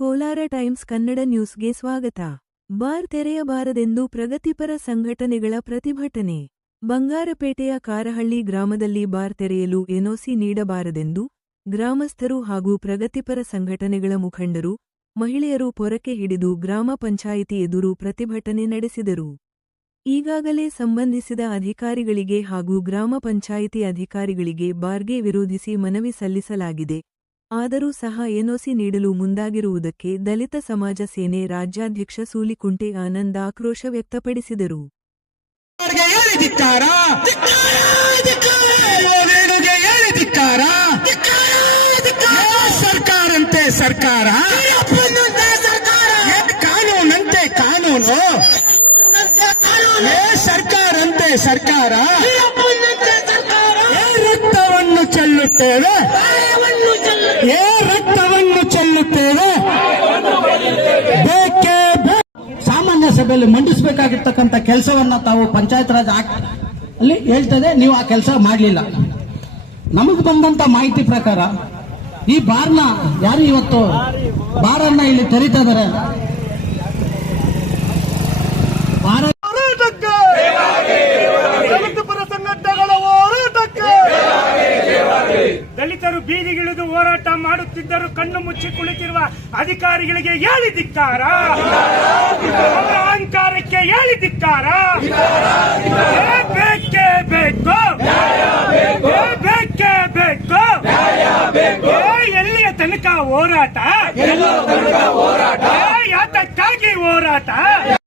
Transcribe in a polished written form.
Kolar times Kannada ನ್ಯೂಸ್ಗೆ ಸ್ವಾಗತ. Bar ತೆರೆಯಬಾರದೆಂದು ಪ್ರಗತಿಪರ ಸಂಘಟನೆಗಳ ಪ್ರತಿಭಟನೆ. ಬಂಗಾರಪೇಟೆಯ ಕಾರಹಳ್ಳಿ ಗ್ರಾಮದಲ್ಲಿ ಬಾರ್ ತೆರೆಯಲು ಎನ್ಒಸಿ ನೀಡಬಾರದೆಂದು ಗ್ರಾಮಸ್ಥರು ಹಾಗೂ ಪ್ರಗತಿಪರ ಸಂಘಟನೆಗಳ ಮುಖಂಡರು, ಮಹಿಳೆಯರು ಪೊರಕೆ ಹಿಡಿದು ಗ್ರಾಮ ಪಂಚಾಯಿತಿ ಎದುರು ಪ್ರತಿಭಟನೆ ನಡೆಸಿದರು. ಈಗಾಗಲೇ ಸಂಬಂಧಿಸಿದ ಅಧಿಕಾರಿಗಳಿಗೆ ಹಾಗೂ ಗ್ರಾಮ ಪಂಚಾಯಿತಿ ಅಧಿಕಾರಿಗಳಿಗೆ ಬಾರ್ಗೆ ವಿರೋಧಿಸಿ ಮನವಿ ಸಲ್ಲಿಸಲಾಗಿದೆ. ಆದರೂ ಸಹ ಎನ್ಒಸಿ ನೀಡಲು ಮುಂದಾಗಿರುವುದಕ್ಕೆ ದಲಿತ ಸಮಾಜ ಸೇನೆ ರಾಜ್ಯಾಧ್ಯಕ್ಷ ಸೂಲಿಕುಂಟೆ ಆನಂದ್ ಆಕ್ರೋಶ ವ್ಯಕ್ತಪಡಿಸಿದರು. ಸರ್ಕಾರಂತೆ ಸರ್ಕಾರ, ಕಾನೂನಂತೆ ಕಾನೂನು, ಸರ್ಕಾರಂತೆ ಸರ್ಕಾರ, ರಕ್ತವನ್ನು ಚೆಲ್ಲುತ್ತೇವೆ, ರಕ್ತವನ್ನು ಚೆಲ್ಲುತ್ತೇವೆ. ಸಾಮಾನ್ಯ ಸಭೆಯಲ್ಲಿ ಮಂಡಿಸಬೇಕಾಗಿರ್ತಕ್ಕಂಥ ಕೆಲಸವನ್ನ ತಾವು ಪಂಚಾಯತ್ ರಾಜ್ ಅಲ್ಲಿ ಹೇಳ್ತದೆ, ನೀವು ಆ ಕೆಲಸ ಮಾಡಲಿಲ್ಲ. ನಮಗೆ ಬಂದಂತ ಮಾಹಿತಿ ಪ್ರಕಾರ ಈ ಬಾರ್ನ ಯಾರು ಇವತ್ತು ಬಾರನ್ನ ಇಲ್ಲಿ ತೆರೀತಾ ಇದ್ದಾರೆ, ದಲಿತರು ಬೀದಿಗಿಳಿದು ಹೋರಾಟ ಮಾಡುತ್ತಿದ್ದರೂ ಕಣ್ಣು ಮುಚ್ಚಿ ಕುಳಿತಿರುವ ಅಧಿಕಾರಿಗಳಿಗೆ ಹೇಳಿ ಧಿಕ್ಕಾರ, ಅವರ ಅಹಂಕಾರಕ್ಕೆ ಹೇಳಿ ಧಿಕ್ಕಾರ. ಬೇಕೇ ಬೇಕು, ಬೇಕೇ ಬೇಕು. ಎಲ್ಲಿಯ ತನಕ ಹೋರಾಟ, ಯಾತಕ್ಕಾಗಿ ಹೋರಾಟ?